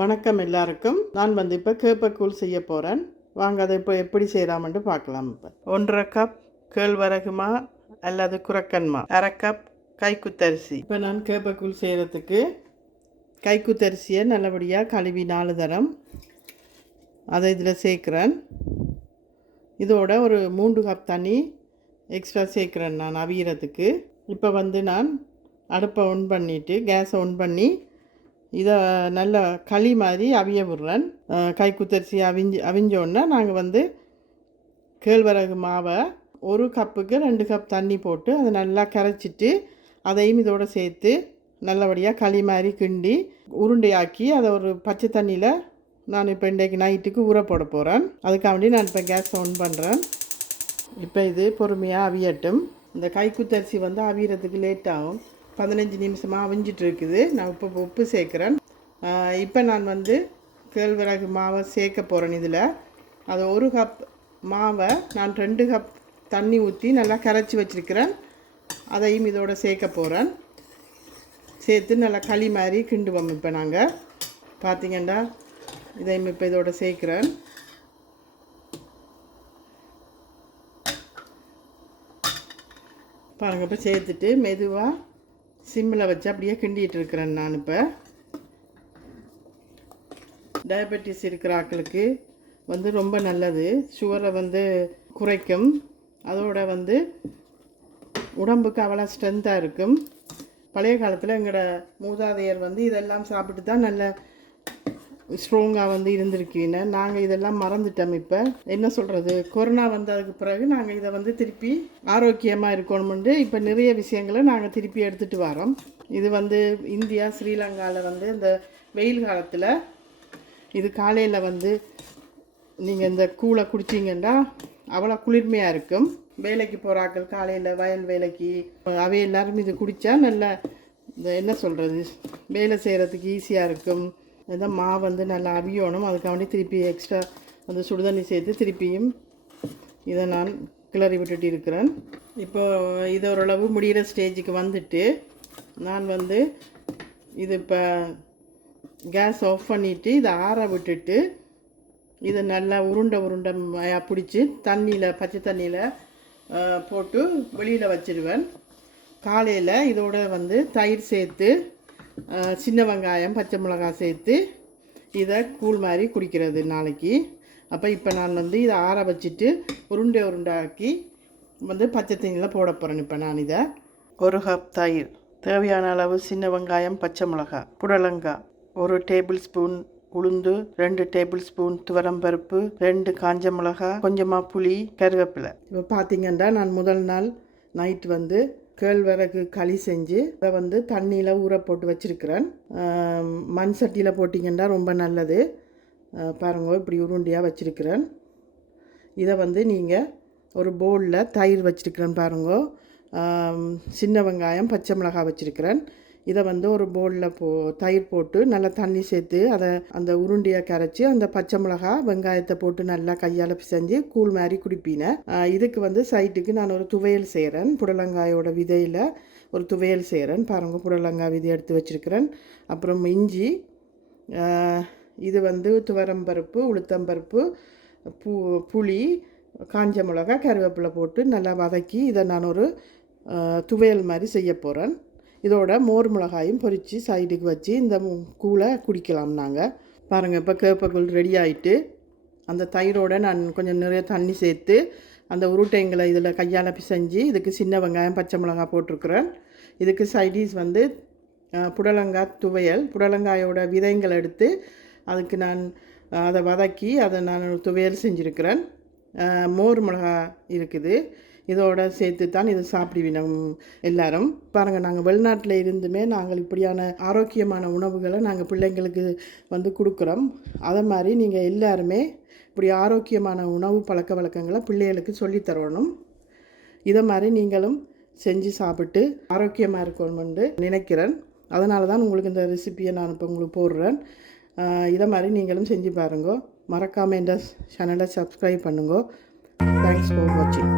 வணக்கம் எல்லாருக்கும். நான் இப்போ கேப்பக்கூழ் செய்ய போகிறேன். வாங்க அதை இப்போ எப்படி செய்யலாம்னு பார்க்கலாம். இப்போ 1.5 கப் கேழ்வரகுமா அல்லது குரக்கன்மா, 1/2 கப் கைக்குத்தரிசி. இப்போ நான் கேப்பக்கூழ் செய்கிறதுக்கு கைக்குத்தரிசியை நல்லபடியாக கழுவி 4 தரம் அதை இதில் சேர்க்குறேன். இதோட ஒரு 3 கப் தண்ணி எக்ஸ்ட்ரா சேர்க்குறேன் நான் அவியறதுக்கு. இப்போ நான் அடுப்பை ஆன் பண்ணிவிட்டு கேஸை ஆன் பண்ணி இதை நல்லா களி மாதிரி அவிய விடுறேன். கைக்குத்தரிசி அவிஞ்சோடனே நாங்கள் கேழ்வரகு மாவை 1 கப்புக்கு 2 கப் தண்ணி போட்டு அதை நல்லா கரைச்சிட்டு அதையும் இதோடு சேர்த்து நல்லபடியாக களி மாதிரி கிண்டி உருண்டையாக்கி அதை ஒரு பச்சை தண்ணியில் நான் இப்போ இன்றைக்கு நைட்டுக்கு ஊற போட போகிறேன். அதுக்காண்டி நான் இப்போ கேஸ் ஆன் பண்ணுறேன். இப்போ இது பொறுமையாக அவியட்டும். இந்த கைக்குத்தரிசி அவியறதுக்கு லேட் ஆகும். 15 நிமிஷமாக அவிஞ்சிட்டு இருக்குது. நான் இப்போ உப்பு சேர்க்குறேன். இப்போ நான் கேழ்வரகு மாவை சேர்க்க போகிறேன். இதில் அது 1 கப் மாவை நான் 2 கப் தண்ணி ஊற்றி நல்லா கரைச்சி வச்சுருக்கிறேன். அதையும் இதோடு சேர்க்க போகிறேன். சேர்த்து நல்லா களி மாதிரி கிண்டுவோம். இப்போ நாங்கள் பார்த்திங்கன்னா இதையும் இப்போ இதோடு சேர்க்குறேன். பாருங்கள், இப்போ சேர்த்துட்டு மெதுவாக சிம்மில் வச்சு அப்படியே கிண்டிகிட்டு இருக்கிறேன். நான் இப்போ டயபெட்டிஸ் இருக்கிற ஆட்களுக்கு ரொம்ப நல்லது. சுகரை குறைக்கும். அதோட உடம்புக்கு அவ்வளோ ஸ்ட்ரென்த்தாக இருக்கும். பழைய காலத்தில் எங்களோட மூதாதையர் இதெல்லாம் சாப்பிட்டு தான் நல்ல ஸ்ட்ராங்காக இருந்திருக்கீங்க. நாங்கள் இதெல்லாம் மறந்துட்டோம். இப்போ என்ன சொல்கிறது, கொரோனா வந்ததுக்கு பிறகு நாங்கள் இதை திருப்பி ஆரோக்கியமாக இருக்கணும்னு இப்போ நிறைய விஷயங்களை நாங்கள் திருப்பி எடுத்துகிட்டு வரோம். இது இந்தியா ஸ்ரீலங்காவில் இந்த வெயில் காலத்தில் இது காலையில் நீங்கள் இந்த கூழை குடிச்சிங்கன்னா அவ்வளோ குளிர்மையாக இருக்கும். வேலைக்கு போகிறாக்கள் காலையில் வயல் வேலைக்கு அவை எல்லாரும் இது குடித்தா நல்ல இந்த என்ன சொல்கிறது வேலை செய்கிறதுக்கு ஈஸியாக இருக்கும். இந்த மாவு நல்லா அவியணும். அதுக்காண்டி திருப்பி எக்ஸ்ட்ரா சுடுதண்ணி சேர்த்து திருப்பியும் இதை நான் கிளறி விட்டுட்டு இருக்கிறேன். இப்போ இது ஓரளவு முடிகிற ஸ்டேஜுக்கு வந்துட்டு நான் இது இப்போ கேஸ் ஆஃப் பண்ணிவிட்டு இதை ஆற விட்டுட்டு இதை நல்லா உருண்டை பிடிச்சி தண்ணியில் பச்சை தண்ணியில் போட்டு வெளியில் வச்சிடுவேன். காலையில் இதோட தயிர் சேர்த்து சின்ன வெங்காயம் பச்சை மிளகாய் சேர்த்து இதை கூழ் மாதிரி குடிக்கிறது நாளைக்கு. அப்போ இப்போ நான் இதை ஆற வச்சுட்டு உருண்டாக்கி பச்சை தண்ணியில் போட போகிறேன். இப்போ நான் இதை 1 கப் தயிர், தேவையான அளவு சின்ன வெங்காயம் பச்சை மிளகாய், புடலங்காய், 1 டேபிள் ஸ்பூன் உளுந்து, 2 டேபிள் ஸ்பூன் துவரம்பருப்பு, 2 காஞ்ச மிளகாய், கொஞ்சமாக புளி, கருவேப்பிலை. இப்போ பார்த்திங்கன்னா நான் முதல் நாள் நைட் கேழ்வரகு களி செஞ்சு அதை தண்ணியில் ஊற போட்டு வச்சுருக்கிறேன். மண் சட்டியில் போட்டிங்கன்னா ரொம்ப நல்லது. பாருங்க, இப்படி உருண்டியாக வச்சுருக்கிறேன். இதை நீங்கள் ஒரு பவுலில் தயிர் வச்சுருக்கிறேன். பாருங்க, சின்ன வெங்காயம் பச்சை மிளகாய் வச்சுருக்கிறேன். இதை ஒரு பவுலில் தயிர் போட்டு நல்லா தண்ணி சேர்த்து அதை அந்த உருண்டையாக கரைச்சி அந்த பச்சை மிளகாய் வெங்காயத்தை போட்டு நல்லா கையால் பிசைஞ்சு கூழ் மாதிரி குடிப்பினேன். இதுக்கு சைட்டுக்கு நான் ஒரு துவையல் செய்கிறேன். புடலங்காயோட விதையில் ஒரு துவையல் செய்கிறேன். பாருங்கள், புடலங்காய் விதை எடுத்து வச்சுருக்கிறேன். அப்புறம் இஞ்சி, இது துவரம்பருப்பு, உளுத்தம்பருப்பு, புளி, காஞ்ச மிளகாய், கருவேப்பிலை போட்டு நல்லா வதக்கி இதை நான் ஒரு துவையல் மாதிரி செய்ய போகிறேன். இதோட மோர் மிளகாயும் பொரித்து சைடுக்கு வச்சு இந்த கூழை குடிக்கலாம் நாங்கள். பாருங்கள், இப்போ கேப்பக்கூழ் ரெடி ஆகிட்டு அந்த தயிரோடு நான் கொஞ்சம் நிறைய தண்ணி சேர்த்து அந்த உருட்டைங்களை இதில் கையால் பிசைஞ்சு இதுக்கு சின்ன வெங்காயம் பச்சை மிளகாய் போட்டிருக்கிறேன். இதுக்கு சைடிஸ் புடலங்காய் துவையல், புடலங்காயோட விதைங்களை எடுத்து அதுக்கு நான் அதை வதக்கி அதை நான் துவையல் செஞ்சுருக்கிறேன். மோர் மிளகாய் இருக்குது. இதோட சேர்த்து தான் இதை சாப்பிடுவினோம் எல்லாரும். பாருங்கள், நாங்கள் வெளிநாட்டில் இருந்துமே நாங்கள் இப்படியான ஆரோக்கியமான உணவுகளை நாங்கள் பிள்ளைங்களுக்கு கொடுக்குறோம். அதை மாதிரி நீங்கள் எல்லாருமே இப்படி ஆரோக்கியமான உணவு பழக்க வழக்கங்களை பிள்ளைகளுக்கு சொல்லித்தரணும். இதை மாதிரி நீங்களும் செஞ்சு சாப்பிட்டு ஆரோக்கியமாக இருக்கணும்னு நினைக்கிறேன். அதனால தான் உங்களுக்கு இந்த ரெசிப்பியை நான் இப்போ உங்களுக்கு போடுறேன். இதை மாதிரி நீங்களும் செஞ்சு பாருங்க. மறக்காமல் இந்த சேனலை சப்ஸ்கிரைப் பண்ணுங்க. தேங்க்ஸ் ஃபார் வாட்சிங்.